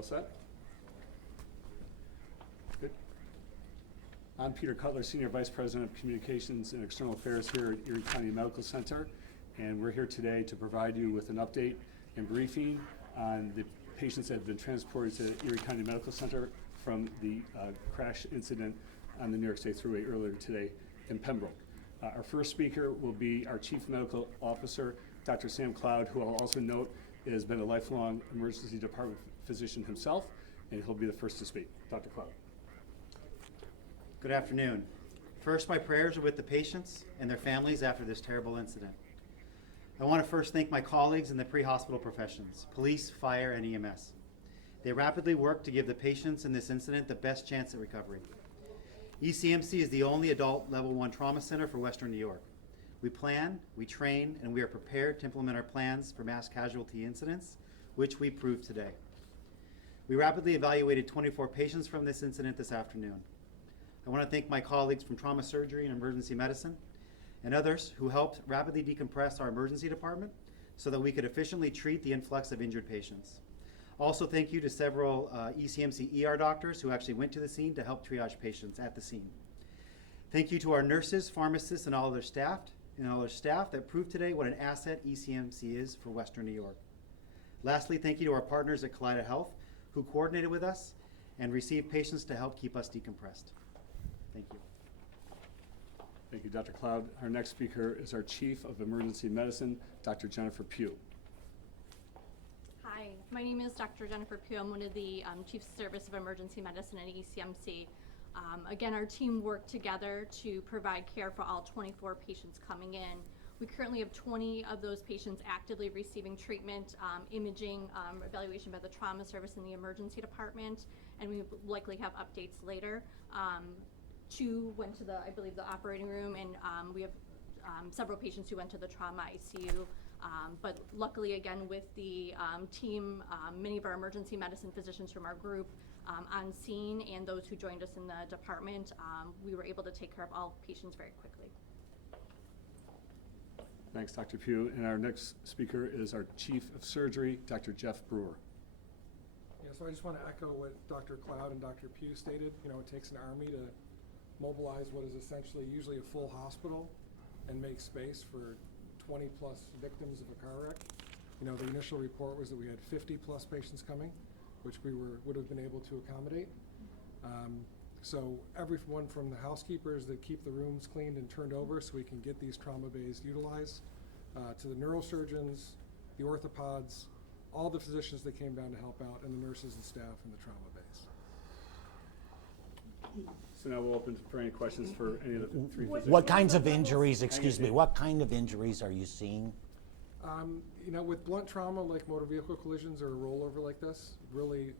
all set? Good. I'm Peter Cutler, Senior Vice President of Communications and External Affairs here at Erie County Medical Center, and we're here today to provide you with an update and briefing on the patients that have been transported to Erie County Medical Center from the crash incident on the New York State Thruway earlier today in Pembroke. Our first speaker will be our Chief Medical Officer, Dr. Sam Cloud, who I'll also note has been a lifelong emergency department physician himself, and he'll be the first to speak. Dr. Cloud. Good afternoon. First, my prayers are with the patients and their families after this terrible incident. I want to first thank my colleagues in the pre-hospital professions, police, fire, and EMS. They rapidly worked to give the patients in this incident the best chance at recovery. ECMC is the only adult level 1 trauma center for Western New York. We plan, we train, and we are prepared to implement our plans for mass casualty incidents, which we proved today. We rapidly evaluated 24 patients from this incident this afternoon. I want to thank my colleagues from trauma surgery and emergency medicine and others who helped rapidly decompress our emergency department so that we could efficiently treat the influx of injured patients. Also, thank you to several ECMC ER doctors who actually went to the scene to help triage patients at the scene. Thank you to our nurses, pharmacists, and all of their staff that proved today what an asset ECMC is for Western New York. Lastly, thank you to our partners at Kaleida Health who coordinated with us and received patients to help keep us decompressed. Thank you. Thank you, Dr. Cloud. Our next speaker is our Chief of Emergency Medicine, Dr. Jennifer Pugh. Hi, my name is Dr. Jennifer Pugh. I'm one of the Chief Service of Emergency Medicine at ECMC. Again, our team worked together to provide care for all 24 patients coming in. We currently have 20 of those patients actively receiving treatment, imaging, evaluation by the trauma service in the emergency department, and we likely have updates later. 2 went to I believe the operating room, and we have several patients who went to the trauma ICU. But luckily, again, with the team, many of our emergency medicine physicians from our group on scene and those who joined us in the department, we were able to take care of all patients very quickly. Thanks, Dr. Pugh. And our next speaker is our Chief of Surgery, Dr. Jeff Brewer. Yeah, so I just want to echo what Dr. Cloud and Dr. Pugh stated. You know, it takes an army to mobilize what is essentially usually a full hospital and make space for 20 plus victims of a car wreck. You know, the initial report was that we had 50 plus patients coming, which we would have been able to accommodate. So everyone from the housekeepers that keep the rooms cleaned and turned over so we can get these trauma bays utilized, to the neurosurgeons, the orthopods, all the physicians that came down to help out, and the nurses and staff in the trauma bays. So now we'll open for any questions for any of the 3 physicians. What kinds of injuries, excuse me, what kind of injuries are you seeing? You know, with blunt trauma like motor vehicle collisions or a rollover like this, really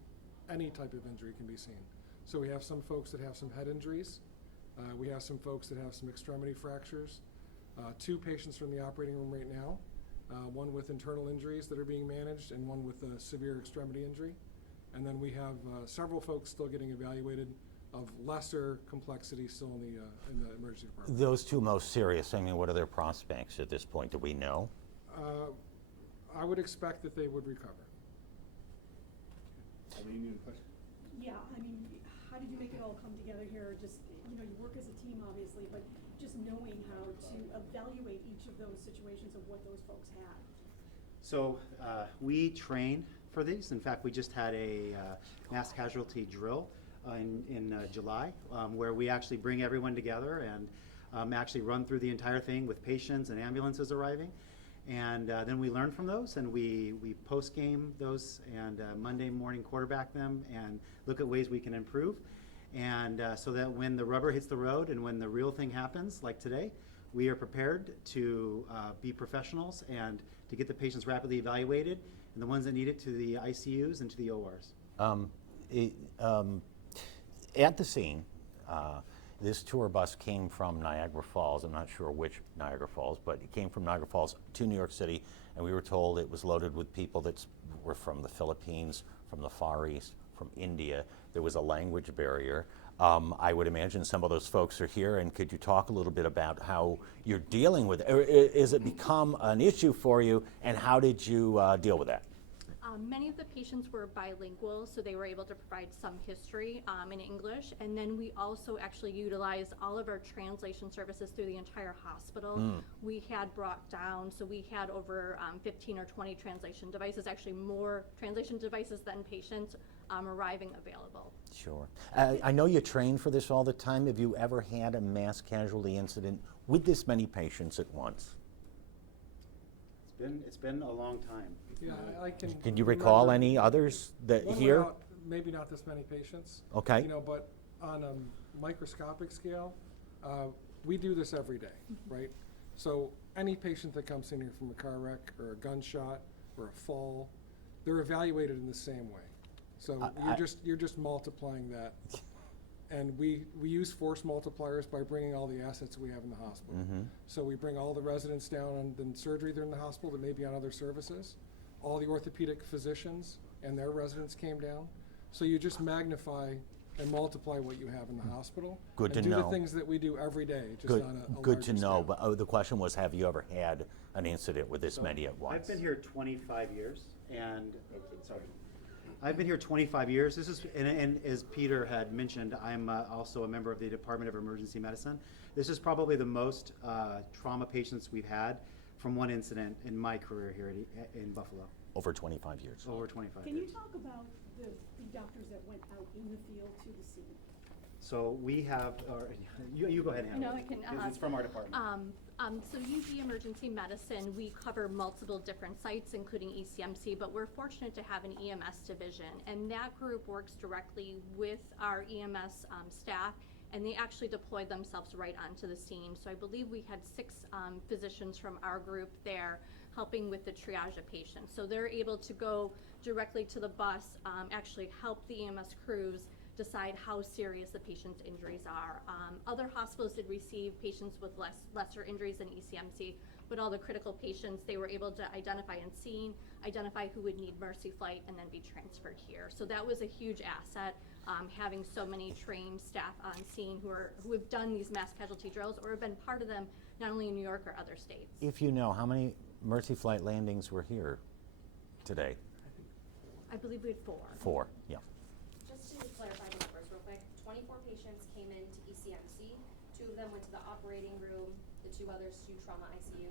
any type of injury can be seen. So we have some folks that have some head injuries. We have some folks that have some extremity fractures. 2 patients from the operating room right now, one with internal injuries that are being managed and one with a severe extremity injury. And then we have several folks still getting evaluated of lesser complexity still in the emergency department. Those 2 most serious, I mean, what are their prospects at this point? Do we know? I would expect that they would recover. Eileen, you have a question? Yeah, I mean, how did you make it all come together here? Just, you know, you work as a team, obviously, but just knowing how to evaluate each of those situations of what those folks had. So we train for these. In fact, we just had a mass casualty drill in July, where we actually bring everyone together and actually run through the entire thing with patients and ambulances arriving. And then we learn from those, and we post-game those, and Monday morning quarterback them and look at ways we can improve. And so that when the rubber hits the road and when the real thing happens, like today, we are prepared to be professionals and to get the patients rapidly evaluated, and the ones that need it to the ICUs and to the ORs. At the scene, this tour bus came from Niagara Falls. I'm not sure which Niagara Falls, but it came from Niagara Falls to New York City, and we were told it was loaded with people that were from the Philippines, from the Far East, from India. There was a language barrier. I would imagine some of those folks are here, and could you talk a little bit about how you're dealing with it? Or is it become an issue for you, and how did you deal with that? Many of the patients were bilingual, so they were able to provide some history in English. And then we also actually utilized all of our translation services through the entire hospital. We had brought down, so we had over 15 or 20 translation devices, actually more translation devices than patients arriving available. Sure. I know you train for this all the time. Have you ever had a mass casualty incident with this many patients at once? It's been a long time. Yeah, I can. Can you recall remember any others that one here? without- Maybe not this many patients. Okay. You know, but on a microscopic scale, we do this every day, right? So any patient that comes in here from a car wreck or a gunshot or a fall, they're evaluated in the same way. So you're just multiplying that. And we use force multipliers by bringing all the assets we have in the hospital. So we bring all the residents down on the surgery they're in the hospital that may be on other services. All the orthopedic physicians and their residents came down. So you just magnify and multiply what you have in the hospital. Good to and do know. the things that we do every day, just Good, on a good to larger know. scale. But the question was, have you ever had an incident with this So, many at once? I've been here 25 years, and, sorry. I've been here 25 years. This is, and as Peter had mentioned, I'm also a member of the Department of Emergency Medicine. This is probably the most trauma patients we've had from one incident in my career here in Buffalo, Over 25 years. over 25 Can you years. talk about the doctors that went out in the field to the scene? So we have, or you go ahead and handle No, it. I can, 'Cause it's from our department. So UG Emergency Medicine, we cover multiple different sites, including ECMC, but we're fortunate to have an EMS division, and that group works directly with our EMS staff, and they actually deployed themselves right onto the scene. So I believe we had 6 physicians from our group there helping with the triage of patients. So they're able to go directly to the bus, actually help the EMS crews decide how serious the patient's injuries are. Other hospitals did receive patients with lesser injuries than ECMC, but all the critical patients, they were able to identify on scene, identify who would need mercy flight, and then be transferred here. So that was a huge asset, having so many trained staff on scene who have done these mass casualty drills or have been part of them, not only in New York or other states. If you know, how many Mercy Flight landings were here today? I believe we had 4. 4, yeah. Just to clarify the numbers real quick, 24 patients came into ECMC, 2 of them went to the operating room, the 2 others to trauma ICU,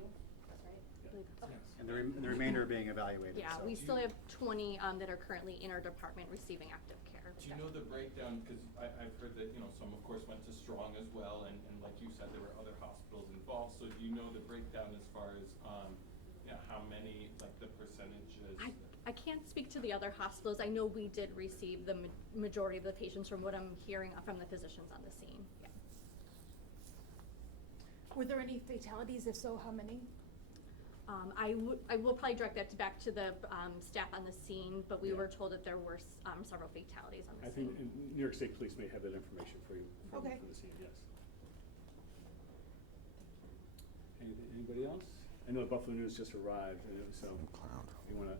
that's right? Okay. And the remainder are being evaluated. Yeah, so. we still have 20 that are currently in our department receiving active care. Do you know the breakdown, because I've heard that, you know, some of course went to Strong as well, and like you said, there were other hospitals involved, so do you know the breakdown as far as, you know, how many, like the percentages? I can't speak to the other hospitals. I know we did receive the majority of the patients from what I'm hearing from the physicians on the scene. Yeah. Were there any fatalities? If so, how many? I will probably direct that back to the staff on the scene, but we were told that there were several fatalities on the I scene. think New York State Police may have that information for you from Okay. the scene, yes. Anybody else? I know Buffalo News just arrived, so you want to.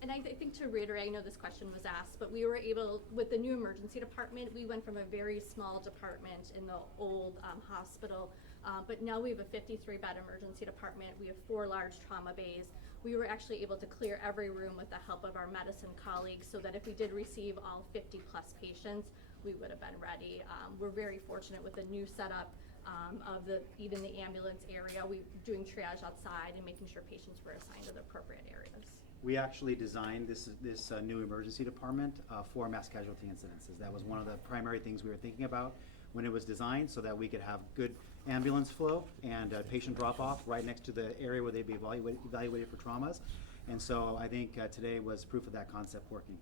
And I think to reiterate, I know this question was asked, but we were able, with the new emergency department, we went from a very small department in the old hospital, but now we have a 53-bed emergency department. We have 4 large trauma bays. We were actually able to clear every room with the help of our medicine colleagues so that if we did receive all 50-plus patients, we would have been ready. We're very fortunate with the new setup of even the ambulance area. We're doing triage outside and making sure patients were assigned to the appropriate areas. We actually designed this new emergency department for mass casualty incidences. That was one of the primary things we were thinking about when it was designed, so that we could have good ambulance flow and patient drop-off right next to the area where they'd be evaluated for traumas. And so I think today was proof of that concept working.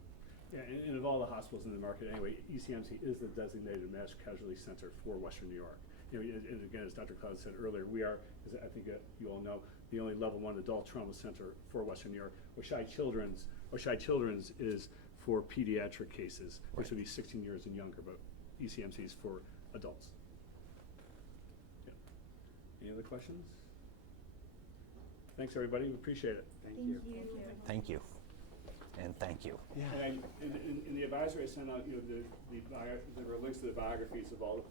Yeah, and of all the hospitals in the market, anyway, ECMC is the designated mass casualty center for Western New York. You know, and again, as Dr. Cloud said earlier, we are, as I think you all know, the only level 1 adult trauma center for Western New York. Oshai Children's is for pediatric cases, which would be 16 years and younger, but ECMC is for adults. Yeah. Any other questions? Thanks, everybody. We appreciate it. Thank you. Thank you. And thank you. And in the advisory I sent out, you know, there were links to the biographies of all 3